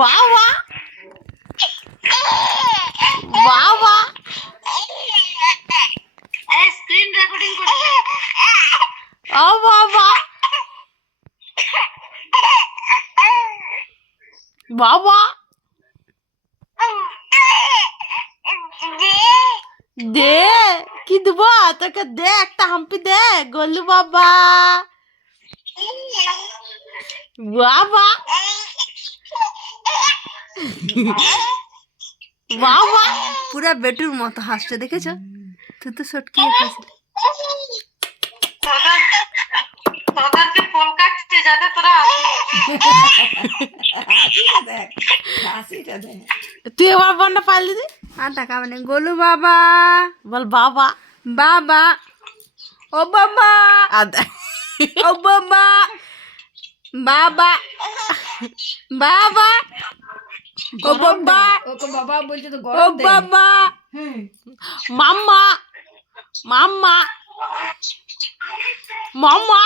বাবা বাবা screen recording করছে। ও বাবা বাবা দে কি দেব তোকে, দে একটা হাম্পি দে গোলু বাবা বাবা বাবা পুরা বেটুর মতো হাসছে, দেখেছ? তুই তো সটকি হাসলি। তোদেরকে ফল কাটছে যাতে তোরা তুই এবার বন্যা পাইলি দি আর টাকা মানে গোলু বাবা বল বাবা বাবা ও বাবা আদা ও বাবা বাবা বাবা ও বাবা ওকে বাবা বলছে তো ও গরম দে। বাবা মাম্মা মাম্মা মাম্মা